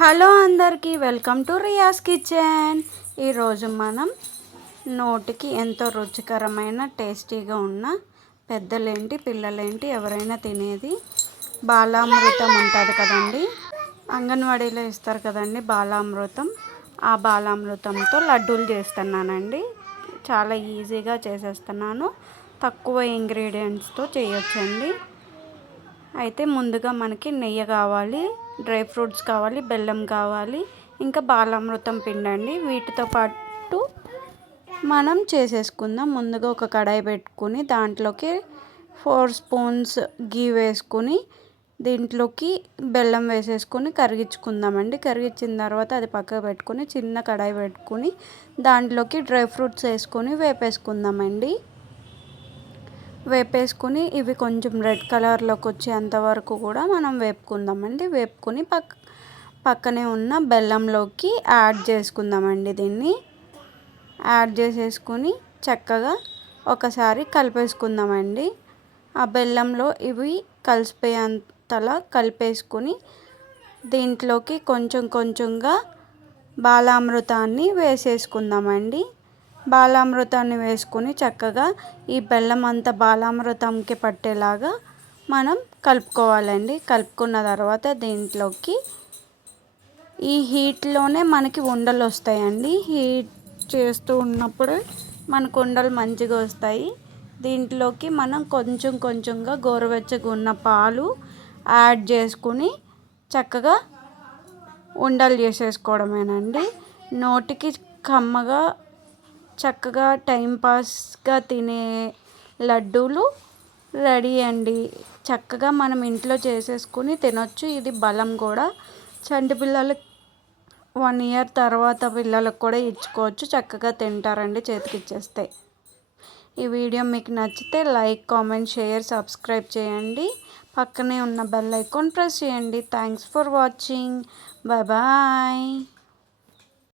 Hello అందరికీ welcome to రియాస్ kitchen. ఈరోజు మనం నోటికి ఎంతో రుచికరమైన టేస్టీగా ఉన్న పెద్దలేంటి పిల్లలేంటి ఎవరైనా తినేది బాలామృతం ఉంటుంది కదండి, అంగన్వాడీలో ఇస్తారు కదండి బాలామృతం. ఆ బాలామృతంతో లడ్డూలు చేస్తున్నానండి. చాలా ఈజీగా చేసేస్తున్నాను, తక్కువ ఇంగ్రీడియంట్స్తో చేయొచ్చండి. అయితే ముందుగా మనకి నెయ్యి కావాలి, డ్రై ఫ్రూట్స్ కావాలి, బెల్లం కావాలి, ఇంకా బాలామృతం పిండి అండి. వీటితో పాటు మనం చేసేసుకుందాం. ముందుగా ఒక కడాయి పెట్టుకుని దాంట్లోకి 4 స్పూన్స్ గీ వేసుకుని దీంట్లోకి బెల్లం వేసేసుకొని కరిగించుకుందామండి. కరిగించిన తర్వాత అది పక్కకు పెట్టుకుని చిన్న కడాయి పెట్టుకుని దాంట్లోకి డ్రై ఫ్రూట్స్ వేసుకొని వేపేసుకుందామండి. వేపేసుకుని ఇవి కొంచెం రెడ్ కలర్లోకి వచ్చేంత వరకు కూడా మనం వేపుకుందామండి. వేపుకొని పక్కనే ఉన్న బెల్లంలోకి యాడ్ చేసుకుందామండి. దీన్ని యాడ్ చేసేసుకుని చక్కగా ఒకసారి కలిపేసుకుందామండి. ఆ బెల్లంలో ఇవి కలిసిపోయేంతలా కలిపేసుకుని దీంట్లోకి కొంచెం కొంచెంగా బాలామృతాన్ని వేసేసుకుందామండి. బాలామృతాన్ని వేసుకుని చక్కగా ఈ బెల్లం అంతా బాలామృతంకి పట్టేలాగా మనం కలుపుకోవాలండి. కలుపుకున్న తర్వాత దీంట్లోకి ఈ హీట్లోనే మనకి ఉండలు వస్తాయండి. హీట్ చేస్తూ ఉన్నప్పుడు మనకు ఉండలు మంచిగా వస్తాయి. దీంట్లోకి మనం కొంచెం కొంచెంగా గోరువెచ్చగా ఉన్న పాలు యాడ్ చేసుకుని చక్కగా ఉండలు చేసేసుకోవడమేనండి. నోటికి కమ్మగా చక్కగా టైంపాస్గా తినే లడ్డూలు రెడీ అండి. చక్కగా మనం ఇంట్లో చేసేసుకుని తినొచ్చు. ఇది బలం కూడా. చంటి పిల్లలకి 1 ఇయర్ తర్వాత పిల్లలకు కూడా ఇచ్చుకోవచ్చు. చక్కగా తింటారండి చేతికి ఇచ్చేస్తే. ఈ వీడియో మీకు నచ్చితే లైక్, కామెంట్, షేర్, సబ్స్క్రైబ్ చేయండి. పక్కనే ఉన్న బెల్ ఐకాన్ ప్రెస్ చేయండి. Thanks for watching. Bye bye.